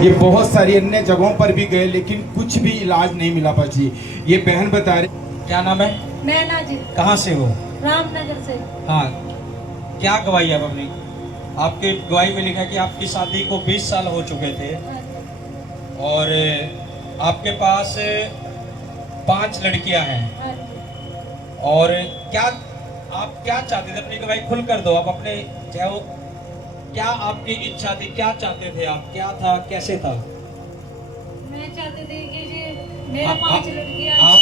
ये बहुत सारी अन्य जगहों पर भी गए लेकिन कुछ भी इलाज नहीं मिला पाजी। ये बहन बता रही। क्या नाम है? नैना जी, कहाँ से हो? रामनगर से। हाँ, क्या गवाही है अपनी? आपके गवाही में लिखा कि आपकी शादी को 20 साल हो चुके थे और आपके पास 5 लड़कियां हैं। और क्या आप क्या चाहते थे? अपनी गवाही खुल कर दो। आप अपने चाहे वो क्या आपकी इच्छा थी, क्या चाहते थे आप, क्या था, कैसे था? मैं चाहती थी कि जी मेरे 5 लड़कियां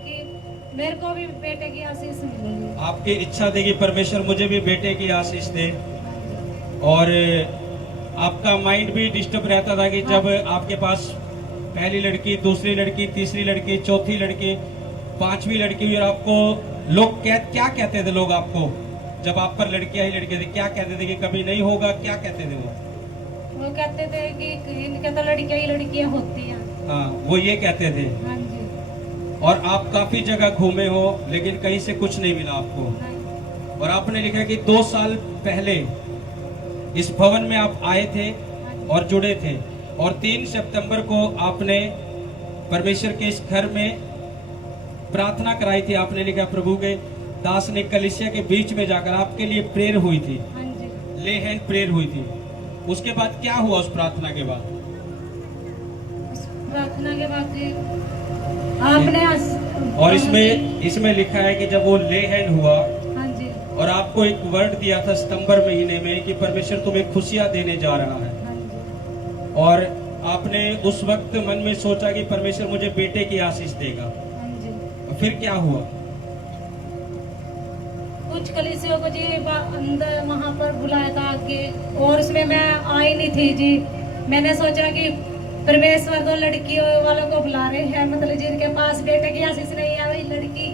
कि मेरे को भी बेटे की आशीष मिलेगी। आपकी इच्छा थी कि परमेश्वर मुझे भी बेटे की आशीष दे। और आपका माइंड भी डिस्टर्ब रहता था कि जब आपके पास पहली लड़की, दूसरी लड़की, तीसरी लड़की, चौथी लड़की, 5वीं लड़की हुई और आपको लोग क्या कहते थे? लोग आपको जब आप पर लड़कियां ही लड़कियां थी क्या कहते थे? कि कभी नहीं होगा, क्या कहते थे वो कहते थे कि इनके तो लड़कियां ही लड़कियां होती हैं। हाँ, वो ये कहते थे। हाँ जी। और आप काफी जगह घूमे हो लेकिन कहीं से कुछ नहीं मिला आपको। नहीं। और आपने लिखा कि 2 साल पहले इस भवन में आप आए थे और जुड़े थे और 3 सितंबर को आपने परमेश्वर के इस घर में प्रार्थना कराई थी। आपने लिखा प्रभु के दास ने कलीसिया के बीच में जाकर आपके लिए प्रेयर हुई थी, हाँ जी। ले हैंड प्रेयर हुई थी। उसके बाद क्या हुआ? उस प्रार्थना के बाद उस प्रार्थना के बाद जी आपने और इसमें लिखा है कि जब वो ले हैंड हुआ हाँ जी। और आपको एक वर्ड दिया था सितंबर महीने में कि परमेश्वर तुम्हें खुशियां देने जा रहा है। हाँ जी। और आपने उस वक्त मन में सोचा कि परमेश्वर मुझे बेटे की आशीष देगा। हाँ जी। फिर क्या हुआ? कुछ कलीसियों को जी अंदर वहाँ पर बुलाया था कि और उसमें मैं आई नहीं थी जी। मैंने सोचा कि परमेश्वर तो लड़कियों वालों को बुला रहे हैं, मतलब जिनके पास बेटे की आशीष नहीं है वही लड़की।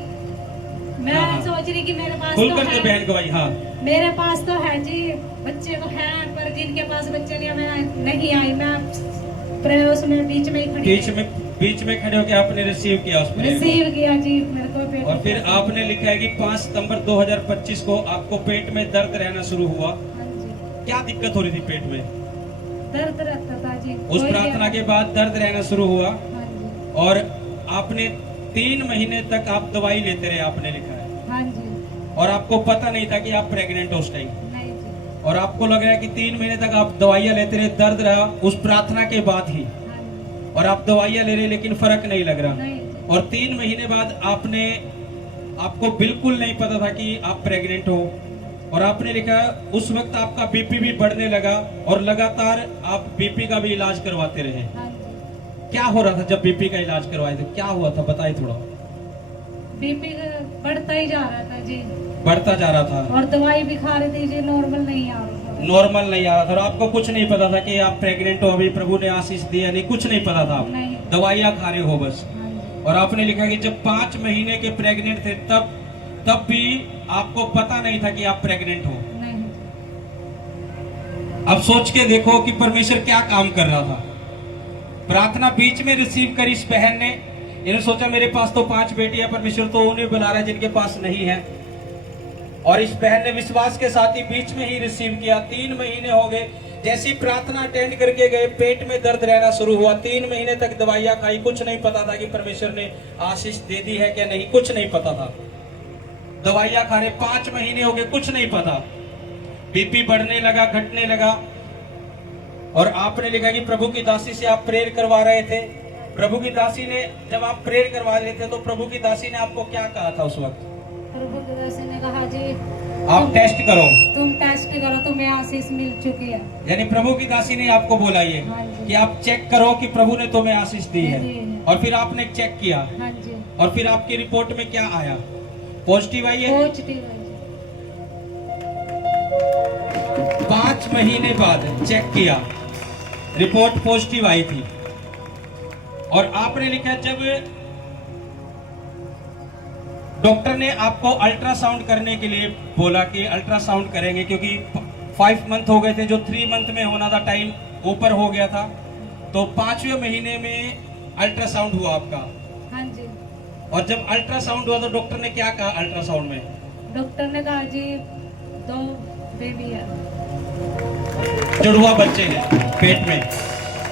मैं हाँ। सोच रही कि मेरे पास खुल तो कर दे है, बहन गवाही। हाँ, मेरे पास तो है जी, बच्चे तो हैं, पर जिनके पास बच्चे नहीं है मैं नहीं आई। मैं उसमें बीच में ही खड़ी बीच में खड़े होकर आपने रिसीव किया उस प्रेयर को। रिसीव किया जी मेरे को बेटे। और फिर आपने लिखा है कि 5 सितंबर 2025 को आपको पेट में दर्द रहना शुरू हुआ। हाँ जी। क्या दिक्कत हो रही थी पेट में? दर्द रहता था जी। उस प्रार्थना के बाद दर्द रहना शुरू हुआ हाँ जी। और आपने 3 महीने तक आप दवाई लेते रहे। आपने लिखा है हाँ जी। और आपको पता नहीं था कि आप प्रेग्नेंट हो उस टाइम। नहीं जी। और आपको लग रहा है कि 3 महीने तक आप दवाइयां लेते रहे, दर्द रहा उस प्रार्थना के बाद ही। हाँ जी। और आप दवाइयां ले रहे लेकिन फर्क नहीं लग रहा। नहीं जी। और 3 महीने बाद आपको बिल्कुल नहीं पता था कि आप प्रेग्नेंट हो। और आपने लिखा उस वक्त आपका बीपी भी बढ़ने लगा और लगातार आप बीपी का भी इलाज करवाते रहे। हाँ जी। क्या हो रहा था जब बीपी का इलाज करवाए थे? क्या हुआ था बताइए थोड़ा। बीपी बढ़ता ही जा रहा था जी। बढ़ता जा रहा था और दवाई भी खा रही थी जी, नॉर्मल नहीं आ रहा था। नॉर्मल नहीं आ रहा था और आपको कुछ नहीं पता था कि आप प्रेग्नेंट हो, अभी प्रभु ने आशीष दिया नहीं, कुछ नहीं पता था। नहीं। दवाइयां खा रहे हो बस। हाँ जी। और आपने लिखा कि जब 5 महीने के प्रेग्नेंट थे तब भी आपको पता नहीं था कि आप प्रेग्नेंट हो। नहीं। अब सोच के देखो कि परमेश्वर क्या काम कर रहा था। प्रार्थना बीच में रिसीव करी इस बहन ने। इन्होंने सोचा मेरे पास तो 5 बेटियां, परमेश्वर तो उन्हें बुला रहा है जिनके पास नहीं है। और इस बहन ने विश्वास के साथ ही बीच में ही रिसीव किया। 3 महीने हो गए। जैसी प्रार्थना अटेंड करके गए पेट में दर्द रहना शुरू हुआ। 3 महीने तक दवाइयां खाई, कुछ नहीं पता था कि परमेश्वर ने आशीष दे दी है क्या नहीं, कुछ नहीं पता था। दवाइयां खा रहे, 5 महीने हो गए, कुछ नहीं पता। बीपी बढ़ने लगा, घटने लगा। और आपने लिखा कि प्रभु की दासी से आप प्रेयर करवा रहे थे। प्रभु की दासी ने जब आप प्रेयर करवा रहे थे तो प्रभु की दासी ने आपको क्या कहा था उस वक्त? प्रभु की दासी ने कहा जी आप टेस्ट करो, तुम टेस्ट करो, तुम्हें आशीष मिल चुकी है। यानी प्रभु की दासी ने आपको बोला ये हाँ जी। कि आप चेक करो कि प्रभु ने तुम्हें आशीष दी है। दी है। और फिर आपने चेक किया हाँ जी। और फिर आपकी रिपोर्ट में क्या आया? पॉजिटिव आई है। पॉजिटिव है जी। 5 महीने बाद चेक किया, रिपोर्ट पॉजिटिव आई थी। और आपने लिखा जब डॉक्टर ने आपको अल्ट्रासाउंड करने के लिए बोला कि अल्ट्रासाउंड करेंगे, क्योंकि 5 मंथ हो गए थे, जो 3 मंथ में होना था टाइम ऊपर हो गया था, तो 5वें महीने में अल्ट्रासाउंड हुआ आपका। हाँ जी। और जब अल्ट्रासाउंड हुआ तो डॉक्टर ने क्या कहा अल्ट्रासाउंड में? डॉक्टर ने कहा जी 2 बेबी है, जुड़वा बच्चे हैं पेट में।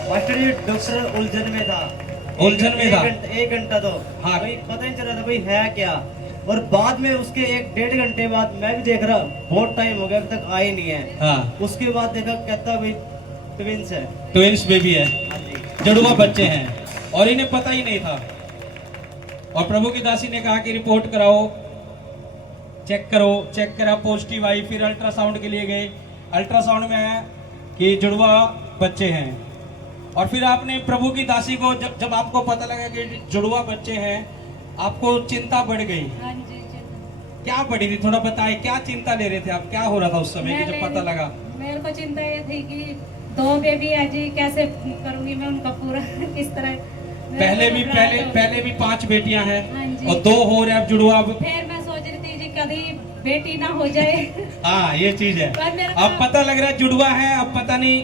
मास्टर जी डॉक्टर उलझन में था। उलझन में था? एक घंटा तो हाँ। भाई पता नहीं चल रहा था भाई है क्या। और बाद में उसके 1-1.5 घंटे बाद मैं भी देख रहा बहुत टाइम हो गया अभी तक आए नहीं है। हाँ, उसके बाद देखा कहता भाई ट्विंस है। ट्विंस बेबी है, हाँ जी। जुड़वा बच्चे हैं और इन्हें पता ही नहीं था। और प्रभु की दासी ने कहा कि रिपोर्ट कराओ, चेक करो। चेक करा, पॉजिटिव आई। फिर अल्ट्रासाउंड के लिए गए, अल्ट्रासाउंड में आया कि जुड़वा बच्चे हैं। और फिर आपने प्रभु की दासी को जब आपको पता लगा कि जुड़वा बच्चे हैं, आपको चिंता बढ़ गई। हाँ जी जी। क्या बढ़ी थी, थोड़ा बताए, क्या चिंता ले रहे थे आप, क्या हो रहा था उस समय कि जब पता लगा? मेरे को चिंता ये थी कि 2 बेबी है जी, कैसे करूंगी मैं उनका पूरा किस तरह। पहले भी 5 बेटियां हैं हाँ जी। और 2 हो रहे अब जुड़वा। फिर मैं सोच रही थी जी कभी बेटी ना हो जाए। हाँ, ये चीज है। पर मेरे अब को पता लग रहा है जुड़वा है, अब पता नहीं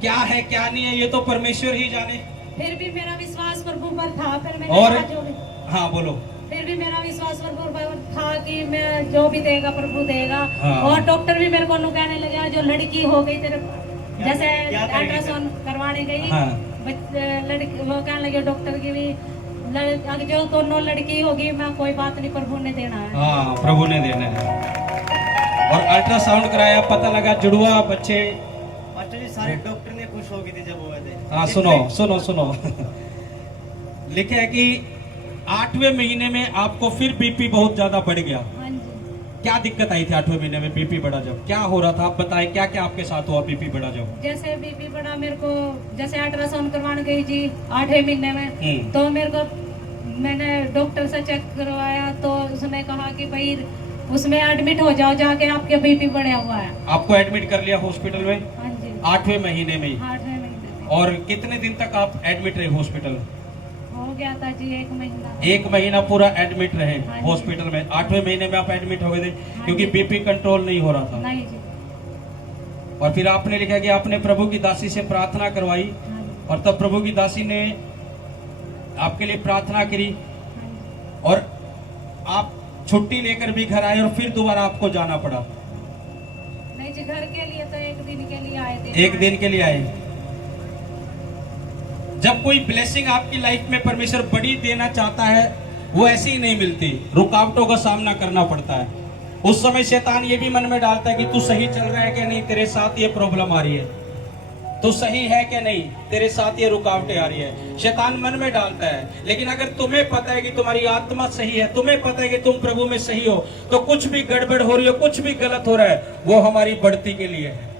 क्या है क्या नहीं है, ये तो परमेश्वर ही जाने। फिर भी मेरा विश्वास प्रभु पर था। फिर मैंने और कहा जो भी, हाँ बोलो। फिर भी मेरा विश्वास प्रभु पर था कि मैं जो भी देगा प्रभु देगा। हाँ। और डॉक्टर भी मेरे को नु कहने लगा जो लड़की हो गई तेरे, जैसे क्या करेंगे अल्ट्रासाउंड करवाने गई, हाँ। लड़की वो कहने लगे डॉक्टर की भी अगर जो दोनों लड़की होगी मैं कोई बात नहीं, प्रभु ने देना है। हाँ, प्रभु ने देना है। और अल्ट्रासाउंड कराया, पता लगा जुड़वा बच्चे। मास्टर जी सारे डॉक्टर ने खुश हो गए थे जब हुए थे। हाँ, सुनो लिखा है कि 8वें महीने में आपको फिर बीपी बहुत ज्यादा बढ़ गया। हाँ जी। क्या दिक्कत आई थी 8वें महीने में बीपी बढ़ा जब? क्या हो रहा था आप बताएं, क्या क्या आपके साथ हुआ बीपी बढ़ा जब? जैसे बीपी बढ़ा मेरे को, जैसे अल्ट्रासाउंड करवाने गई जी 8वें महीने में, तो मेरे को मैंने डॉक्टर से चेक करवाया तो उसने कहा कि भाई उसमें एडमिट हो जाओ जाके, आपके बीपी बढ़ा हुआ है। आपको एडमिट कर लिया हॉस्पिटल में हाँ जी। 8वें महीने में ही? 8वें महीने में और कितने दिन तक आप एडमिट रहे हॉस्पिटल? हो गया था जी 1 महीना। 1 महीना पूरा एडमिट रहे हाँ जी। हॉस्पिटल में। 8वें महीने में आप एडमिट हो गए थे हाँ क्योंकि जी। बीपी कंट्रोल नहीं हो रहा था। नहीं जी। और फिर आपने लिखा कि आपने प्रभु की दासी से प्रार्थना करवाई हाँ जी। और तब प्रभु की दासी ने आपके लिए प्रार्थना करी हाँ जी। और आप छुट्टी लेकर भी घर आए और फिर दोबारा आपको जाना पड़ा। नहीं जी, घर के लिए तो 1 दिन के लिए आए थे। 1 दिन के लिए आए। जब कोई ब्लेसिंग आपकी लाइफ में परमेश्वर बड़ी देना चाहता है, वो ऐसे ही नहीं मिलती, रुकावटों का सामना करना पड़ता है। उस समय शैतान ये भी मन में डालता है कि तू सही चल रहा है कि नहीं, तेरे साथ ये प्रॉब्लम आ रही है, तू सही है कि नहीं, तेरे साथ ये रुकावटें आ रही है, शैतान मन में डालता है। लेकिन अगर तुम्हें पता है कि तुम्हारी आत्मा सही है, तुम्हें पता है कि तुम प्रभु में सही हो, तो कुछ भी गड़बड़ हो रही हो, कुछ भी गलत हो रहा है, वो हमारी बढ़ती के लिए है,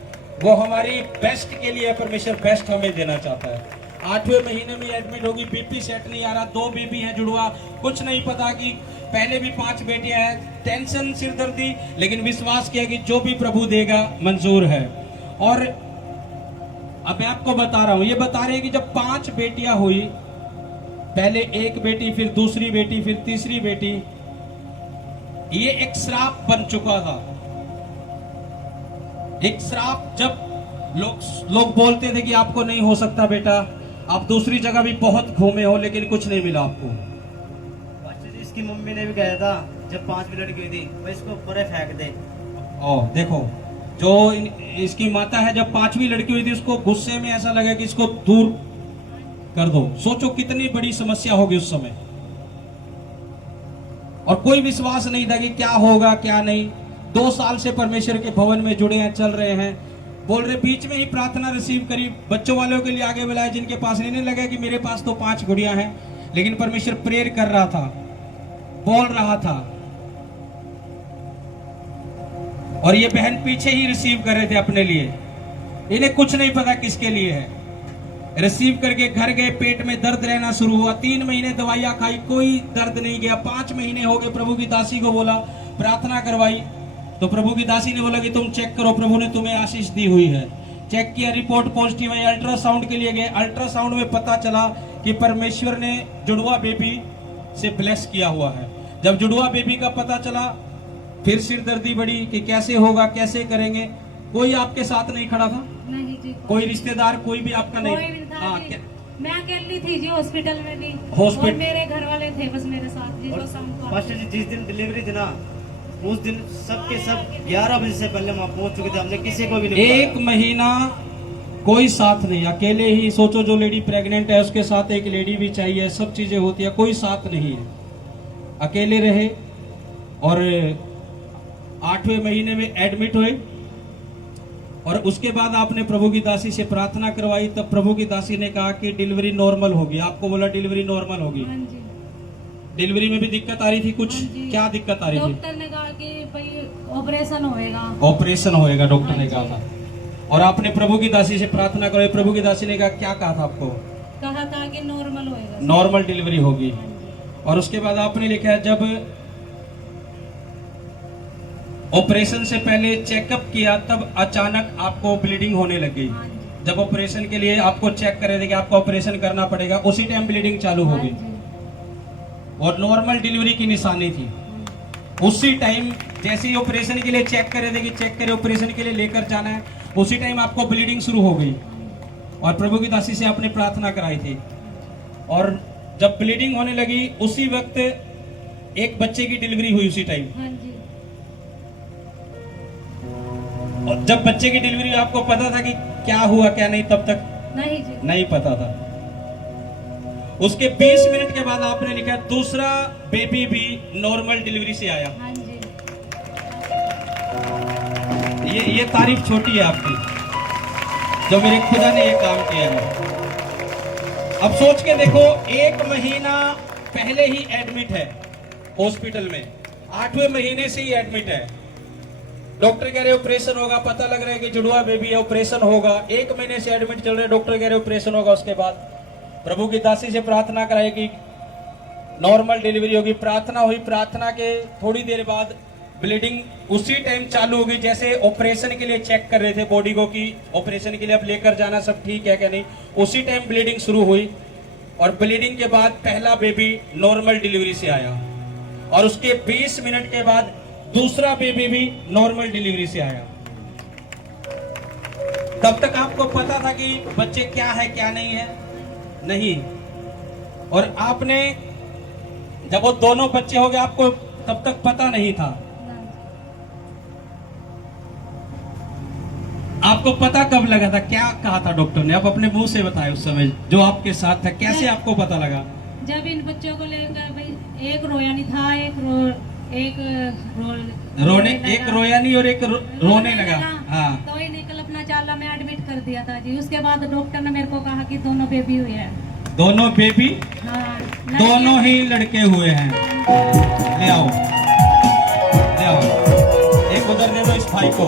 वो हमारी बेस्ट के लिए। परमेश्वर बेस्ट हमें देना चाहता है। 8वें महीने में एडमिट होगी, बीपी सेट नहीं आ रहा, 2 बेबी हैं जुड़वा, कुछ नहीं पता कि पहले भी 5 बेटियां हैं, टेंशन सिरदर्दी, लेकिन विश्वास किया कि जो भी प्रभु देगा मंजूर है। और अब मैं आपको बता रहा हूं, ये बता रहे हैं कि जब 5 बेटियां हुई, पहले 1 बेटी, फिर दूसरी बेटी, फिर तीसरी बेटी, ये एक श्राप बन चुका था। एक श्राप, जब लोग बोलते थे कि आपको नहीं हो सकता बेटा, आप दूसरी जगह भी बहुत घूमे हो लेकिन कुछ नहीं मिला आपको। मास्टर जी इसकी मम्मी ने भी कहा था जब 5 लड़की हुई थी, भाई इसको परे फेंक दे। ओ देखो, जो इसकी माता है, जब 5वीं लड़की हुई थी, उसको गुस्से में ऐसा लगा कि इसको दूर कर दो। सोचो कितनी बड़ी समस्या होगी उस समय, और कोई विश्वास नहीं था कि क्या होगा क्या नहीं। 2 साल से परमेश्वर के भवन में जुड़े हैं, चल रहे हैं, बोल रहे, बीच में ही प्रार्थना रिसीव करी, बच्चों वालों के लिए आगे बुलाया जिनके पास नहीं लगा कि मेरे पास तो 5 गुड़ियां हैं, लेकिन परमेश्वर प्रेयर कर रहा था, बोल रहा था। और ये बहन पीछे ही रिसीव कर रहे थे अपने लिए, इन्हें कुछ नहीं पता किसके लिए है। रिसीव करके घर गए, पेट में दर्द रहना शुरू हुआ, 3 महीने दवाइयां खाई, कोई दर्द नहीं गया। 5 महीने हो गए, प्रभु की दासी को बोला, प्रार्थना करवाई, तो प्रभु की दासी ने बोला कि तुम चेक करो, प्रभु ने तुम्हें आशीष दी हुई है। चेक किया, रिपोर्ट पॉजिटिव आई। अल्ट्रासाउंड के लिए गए, अल्ट्रासाउंड में पता चला कि परमेश्वर ने जुड़वा बेबी से ब्लेस किया हुआ है। जब जुड़वा बेबी का पता चला, फिर सिरदर्दी बढ़ी कि कैसे होगा, कैसे करेंगे। कोई आपके साथ नहीं खड़ा था? नहीं जी। कोई रिश्तेदार, कोई भी आपका नहीं? कोई भी था हाँ, जी। मैं अकेली थी जी हॉस्पिटल में भी, हॉस्पिटल- और मेरे घर वाले थे बस मेरे साथ जी। और तो शाम को मास्टर जी जिस दिन डिलीवरी थी ना, उस दिन सबके सब 11 बजे से पहले वहाँ पहुंच चुके थे, हमने किसी को भी नहीं 1 महीना कोई साथ नहीं, अकेले ही सोचो, जो लेडी प्रेग्नेंट है उसके साथ एक लेडी भी चाहिए, सब चीजें होती है, कोई साथ नहीं है, अकेले रहे। और 8वें महीने में एडमिट हुए और उसके बाद आपने प्रभु की दासी से प्रार्थना करवाई, तब प्रभु की दासी ने कहा कि डिलीवरी नॉर्मल होगी, आपको बोला डिलीवरी नॉर्मल होगी। हाँ जी। डिलीवरी में भी दिक्कत आ रही थी कुछ? हाँ जी। क्या दिक्कत आ रही थी? डॉक्टर ने कहा कि भाई ऑपरेशन होएगा। ऑपरेशन होएगा डॉक्टर हाँ ने जी। कहा था। और आपने प्रभु की दासी से प्रार्थना करवाई, प्रभु की दासी ने कहा, क्या कहा था आपको? कहा था कि नॉर्मल होएगा। नॉर्मल डिलीवरी होगी। हाँ जी। और उसके बाद आपने लिखा है, जब ऑपरेशन से पहले चेकअप किया तब अचानक आपको ब्लीडिंग होने लग गई। हाँ जी। जब ऑपरेशन के लिए आपको चेक कर रहे थे कि आपको ऑपरेशन करना पड़ेगा, उसी टाइम ब्लीडिंग चालू हो हाँ गई जी। और नॉर्मल डिलीवरी की निशानी थी। उसी टाइम जैसे ही ऑपरेशन के लिए चेक कर रहे थे कि चेक करे ऑपरेशन के लिए लेकर जाना है, उसी टाइम आपको ब्लीडिंग शुरू हो गई और प्रभु की दासी से आपने प्रार्थना कराई थी। और जब ब्लीडिंग होने लगी उसी वक्त एक बच्चे की डिलीवरी हुई उसी टाइम। हाँ जी। और जब बच्चे की डिलीवरी आपको पता था कि क्या हुआ क्या नहीं? तब तक नहीं जी। नहीं पता था। उसके 20 मिनट के बाद आपने लिखा दूसरा बेबी भी नॉर्मल डिलीवरी से आया। हाँ जी। ये तारीफ छोटी है आपकी, जो मेरे खुदा ने ये काम किया है। अब सोच के देखो, 1 महीना पहले ही एडमिट है हॉस्पिटल में, 8वें महीने से ही एडमिट है। डॉक्टर कह रहे ऑपरेशन होगा, पता लग रहा है कि जुड़वा बेबी है, ऑपरेशन होगा। 1 महीने से एडमिट चल रहे, डॉक्टर कह रहे ऑपरेशन होगा। उसके बाद प्रभु की दासी से प्रार्थना कराई कि नॉर्मल डिलीवरी होगी। प्रार्थना हुई, प्रार्थना के थोड़ी देर बाद ब्लीडिंग उसी टाइम चालू हो गई। जैसे ऑपरेशन के लिए चेक कर रहे थे बॉडी को कि ऑपरेशन के लिए अब लेकर जाना सब ठीक है क्या नहीं, उसी टाइम ब्लीडिंग शुरू हुई। और ब्लीडिंग के बाद पहला बेबी नॉर्मल डिलीवरी से आया और उसके 20 मिनट के बाद दूसरा बेबी भी नॉर्मल डिलीवरी से आया। तब तक आपको पता था कि बच्चे क्या है क्या नहीं है? नहीं। और आपने जब वो दोनों बच्चे हो गए, आपको तब तक पता नहीं था। आपको पता कब लगा था? क्या कहा था डॉक्टर ने? आप अपने मुंह से बताए उस समय जो आपके साथ था, कैसे आपको पता लगा? जब इन बच्चों को लेकर भाई एक रोया नहीं था, एक रोया नहीं और एक रोने लगा। हाँ। तो ही निकल अपना चाला में एडमिट कर दिया था जी। उसके बाद डॉक्टर ने मेरे को कहा कि दोनों बेबी हुए हैं। दोनों बेबी? हाँ, दोनों ही लड़के हुए हैं। ले आओ, ले आओ, एक उधर दे दो इस भाई को।